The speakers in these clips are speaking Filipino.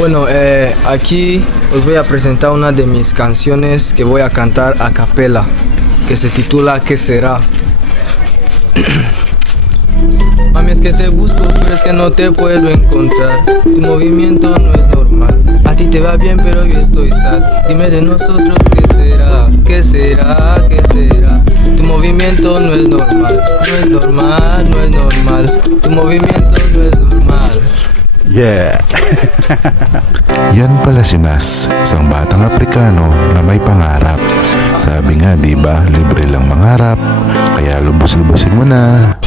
Bueno, aquí os voy a presentar una de mis canciones que voy a cantar a capela, que se titula ¿Qué será? Mami, es que te busco, pero es que no te puedo encontrar. Tu movimiento no es normal. A ti te va bien, pero yo estoy sad. Dime de nosotros qué será, qué será, qué será. Tu movimiento no es normal, no es normal, no es normal. Tu movimiento no es normal. Yeah. Yan pala si Nas, isang batang Aprikano na may pangarap. Sabi nga, di ba, libre lang mangarap, kaya lubos-lubosin mo na.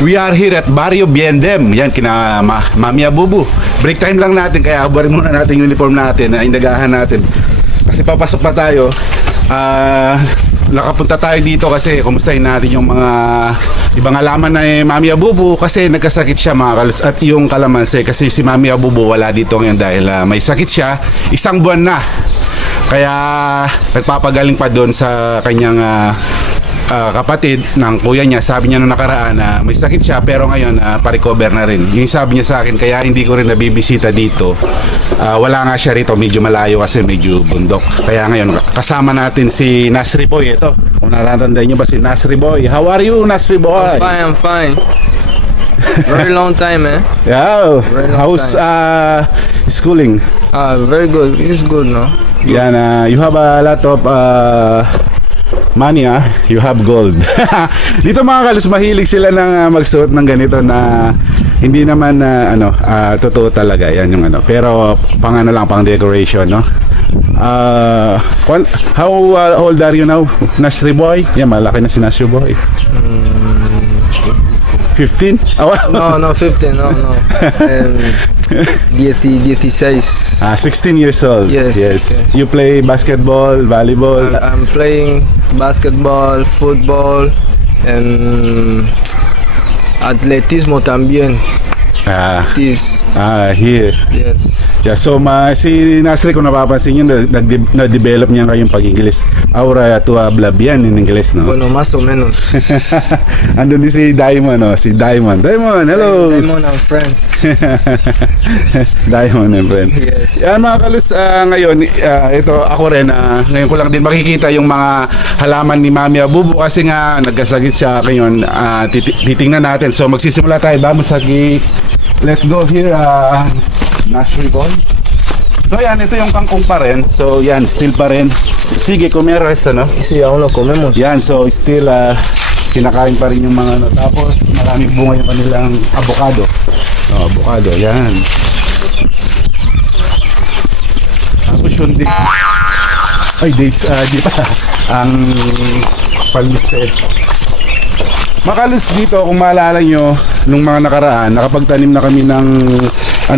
We are here at Barrio Biendem. Yan, kina Mami Abubu. Break time lang natin, kaya habarin muna natin yung uniform natin, na indagahan natin. Kasi papasok pa tayo. Nakapunta tayo dito kasi kumustahin natin yung mga ibang alaman na Mami Abubu kasi nagkasakit siya mga kalos, at yung kalamansi kasi si Mami Abubu wala dito ngayon dahil may sakit siya, 1 buwan na, kaya nagpapagaling pa doon sa kanyang kapatid ng kuya niya. Sabi niya nung nakaraan na may sakit siya pero ngayon pa-recover na rin. Yung sabi niya sa akin, kaya hindi ko rin nabibisita dito. Wala nga siya rito, medyo malayo kasi medyo bundok. Kaya ngayon kasama natin si Nasri Boy. Ito, kung natatandaan niyo ba si Nasri Boy? How are you, Nasri Boy? I'm fine. Very long time, eh? Yeah. How's schooling? Very good. It's good, no? Yan, you have a lot of money, you have gold. Dito mga kalos, mahilig sila ng magsuot ng ganito na hindi naman totoo talaga. Yan yung pero pang lang, pang decoration, no? How old are you now, Nasri Boy? Yan, malaki na si Nasri Boy. 15? No, 15, no. 16. 16 years old. Yes. Okay. You play basketball, volleyball? I'm playing basketball, football, atletismo también. Here. Yes. Yeah, so si Nasri, kung napapansin nyo, na-develop niya kayong pag-Ingles. Aura to habla bien in Ingles, no? Bueno, más o menos. Andun din si Diamond, no? Si Diamond. Diamond, hello! Diamond and friends. Diamond and friends. Yes. Yan mga kalus, ngayon, ito ako rin, ngayon ko lang din makikita yung mga halaman ni Mami Abubu kasi nga nagkasakit siya ngayon. Titingnan natin. So magsisimula tayo. Vamos aquí. Let's go here, Nasri Boy. So yan, ito yung kangkong pa rin. So yan, still pa rin. Sige, kumero esta, no? Sí, aún lo comemos. Yan, so still kinakain pa rin yung mga tapos maraming bunga yung kanilang avocado. Avocado, yan. Tapos yun din. Ay, dates, di pa. Ang palmiste. Makalos dito, kung maalala nyo, nung mga nakaraan, nakapagtanim na kami ng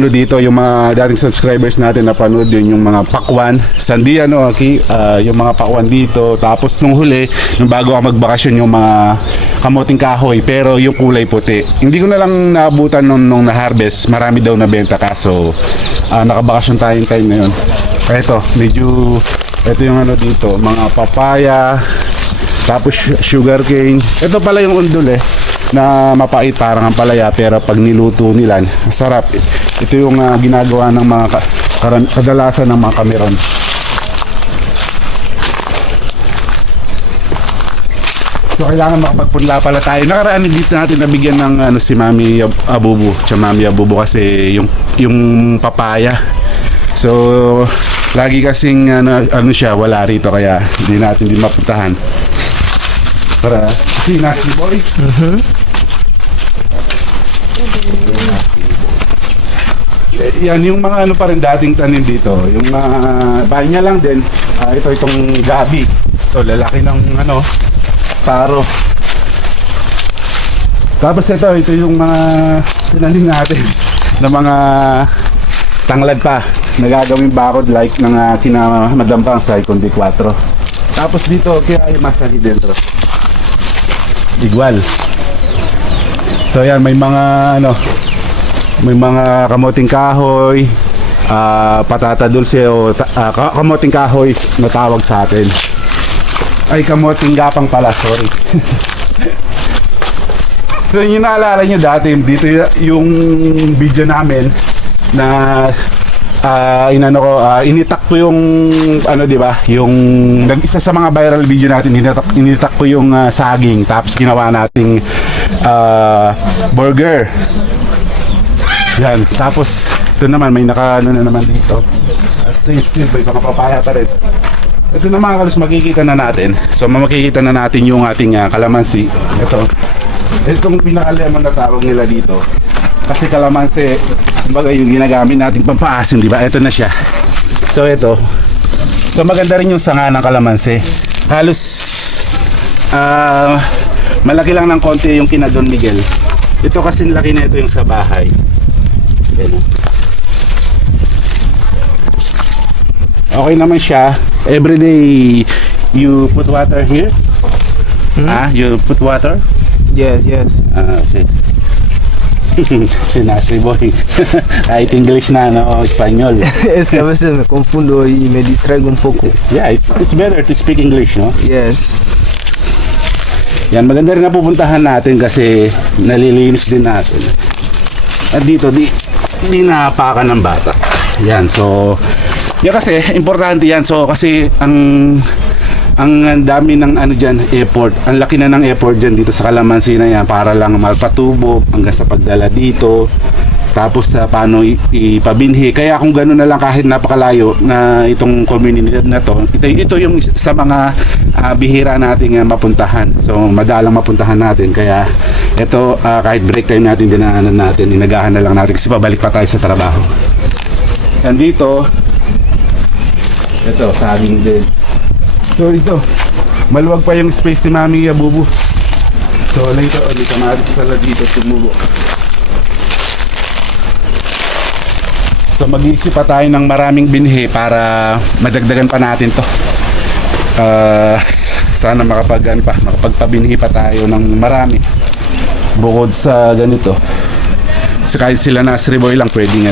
dito, yung mga dating subscribers natin na panood yun, yung mga pakwan, sandi yung mga pakwan dito. Tapos nung huli, nung bago ako magbakasyon, yung mga kamoting kahoy, pero yung kulay puti. Hindi ko na lang naabutan nung na-harvest, marami daw nabenta, kaso nakabakasyon tayong time na yun. Ito, ito yung dito, mga papaya, tapos sugar cane. Ito pala yung undol na mapait, parang ang palaya, pero pag niluto nila, sarap. Ito yung ginagawa ng mga kadalasan ng mga Cameron. So kailangan makapagpunla pala tayo. Nakaraan dito natin nabigyan ng si Mami Abubu, Mami Abubu kasi yung papaya. So lagi kasing siya wala rito, kaya hindi natin din mapuntahan. Para si Nasri Boy. Yan yung mga pa rin dating tanim dito. Yung bahay niya lang din. Itong gabi. Ito, lalaki ng taro. Tapos ito yung mga tinanim natin na mga tanglad pa. Nagagawing bakod like ng kina Madam Pang sa Ikundi 4. Tapos dito, kaya ay masali dentro. Igual. So yan, may mga may mga kamoting kahoy, patata dulce o kamoting kahoy na tawag sa atin. Ay, kamoting gapang pala, sorry. So yung naalala nyo dati, dito yung video namin na initak ko yung ano, di ba? Yung isa sa mga viral video natin, initak ko yung saging, tapos ginawa nating burger. Yan, tapos ito naman may ano na naman dito. Still may mga papaya pa rin. Ito na mga kalos, makikita na natin. So makikita na natin yung ating kalamansi. Itong pinaka-lemon na tawag nila dito. Kasi kalamansi, kumbaga yung ginagamit nating pampaasim, di ba? Ito na siya. So ito. So maganda rin yung sanga ng kalamansi. Halos malaki lang ng konti yung kina Don Miguel. Ito kasi laki na ito yung sa bahay. Yan. Okay naman siya. Everyday you put water here? You put water? Yes. Okay. Si Nasri Boy. Kahit English na, no? O Espanyol. Es que a veces me confundo y me distraigo un poco. Yeah, it's better to speak English, no? Yes. Yan, maganda rin na pupuntahan natin kasi nalilinis din natin. At dito, di napakan ng bata. Yan, so yan kasi, importante yan. So, kasi ang dami ng ano dyan, effort. Ang laki na ng effort dyan dito sa kalamansi na yan para lang magpatubog hanggang sa pagdala dito. Tapos paano ipabinhi. Kaya kung gano'n na lang kahit napakalayo na itong community na to, ito yung sa mga bihira nating mapuntahan. So, madalang mapuntahan natin. Kaya ito, kahit break time natin, dinaanan natin, inagahan na lang natin kasi pabalik pa tayo sa trabaho. Yan dito, ito, saging din. So ito, maluwag pa yung space ni Mami Abubu. So later, ulit kamaris pala dito tumubo. So mag-iisip pa tayo ng maraming binhi para madagdagan pa natin to. Sana makapagpabinhi pa tayo ng marami. Bukod sa ganito. So kahit sila Nasri Boy lang pwedeng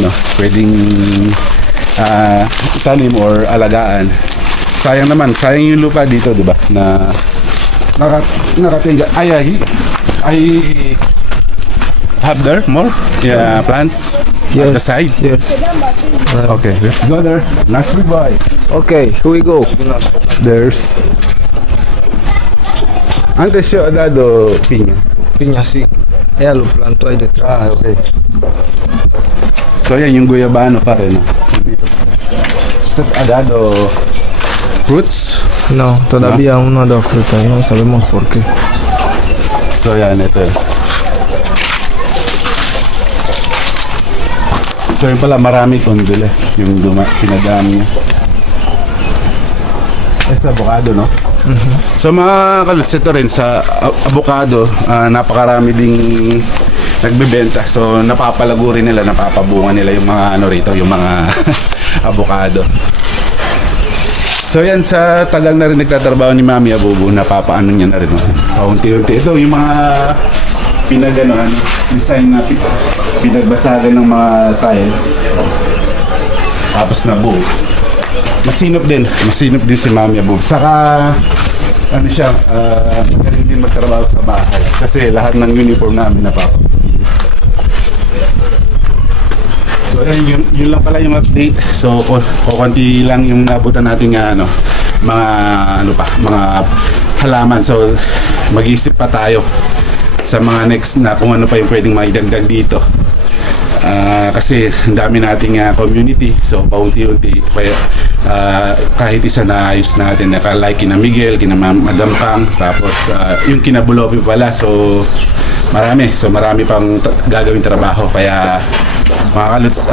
tanim or alagaan. Sayang yung lupa dito, di ba? Na nakatingga. I have there more plants at the side. Yes. Okay, let's go there. Nasri Boy. Okay, here we go. There's antes yo he dado piña. Piña, sí. Ella lo plantó ahí detrás. Okay. So yan yung guyabano pa rin. Ha dado fruits. No, todavía aún no ha dado fruta y no sabemos por qué. So yan, ito. So yun pala, marami tondile yung pinadami niya. Sa avocado, no? So mga kaluts, ito rin sa avocado, napakarami ding nagbebenta. So napapalago rin nila, napapabunga nila yung mga ano rito, yung mga avocado. So yan, sa tagal na rin nagtatrabaho ni Mami Abubu, napapaano niya na rin. Paunti-unti. Ito yung mga design na pinagbasagan ng mga tiles. Tapos na buo. Masinop din si Mami Abubu. Saka ano siya, magaling din magtrabaho sa bahay. Kasi lahat ng uniform namin napapapagod. So yun lang pala yung update. So konti lang yung nabutan natin mga halaman. So mag-isip pa tayo sa mga next na kung ano pa yung pwedeng maidagdag dito. Kasi ang dami nating community. So paunti-unti kahit isa na ayos natin, like kina Miguel, kina Madam Pang, tapos yung kina Bulopi pala. So marami pang gagawin trabaho. Kaya mga kaluts,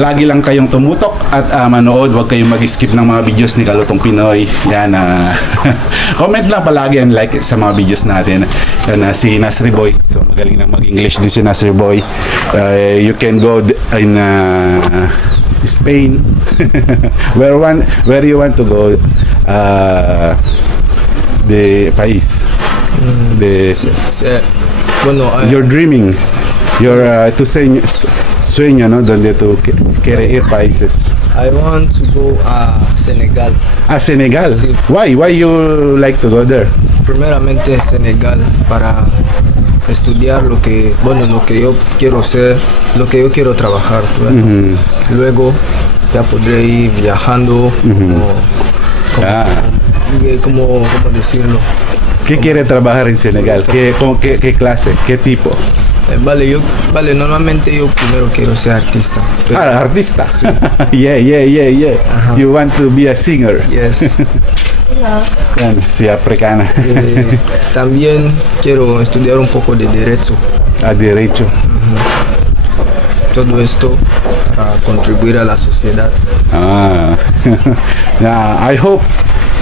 lagi lang kayong tumutok at manood. Huwag kayong mag-skip ng mga videos ni Kalutong Pinoy. Yan, comment lang palagi and like sa mga videos natin. Yan, si Nasri Boy. So magaling na mag-English din si Nasri Boy. You can go in Spain. Where you want to go? The país. Bueno, You're dreaming. Your tu sueño, ¿no? Donde tú quieres ir países. I want to go a Senegal. Senegal. Sí. Why you like to go there? Primeramente en Senegal para estudiar lo que, bueno, lo que yo quiero ser, lo que yo quiero trabajar. ¿verdad? Luego ya podré ir viajando, ¿cómo decirlo? ¿Qué quiere trabajar en Senegal? ¿Qué clase? ¿Qué tipo? Normalmente yo primero quiero ser artista. pero- Artista. Yeah. Ajá. You want to be a singer. Yes. Yan, si africana. También quiero estudiar un poco de derecho. A derecho. Todo esto para contribuir a la sociedad. Now, I hope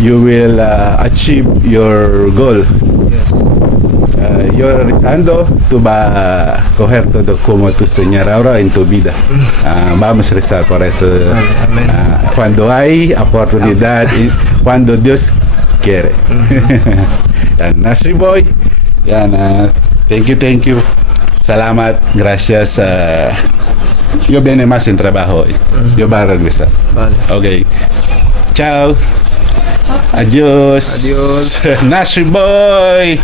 you will achieve your goal. Yes. Yo rezando, tú vas a coger todo como tu Señor ahora en tu vida. Vamos a rezar por eso. Amén. Cuando hay oportunidad, y cuando Dios quiere. Yan, Nasri Boy. Yan, thank you. Salamat, gracias. Yo viene más en trabajo hoy. Yo voy a regresar. Vale. Ok. Chao. Adiós. Adiós. Nasri Boy.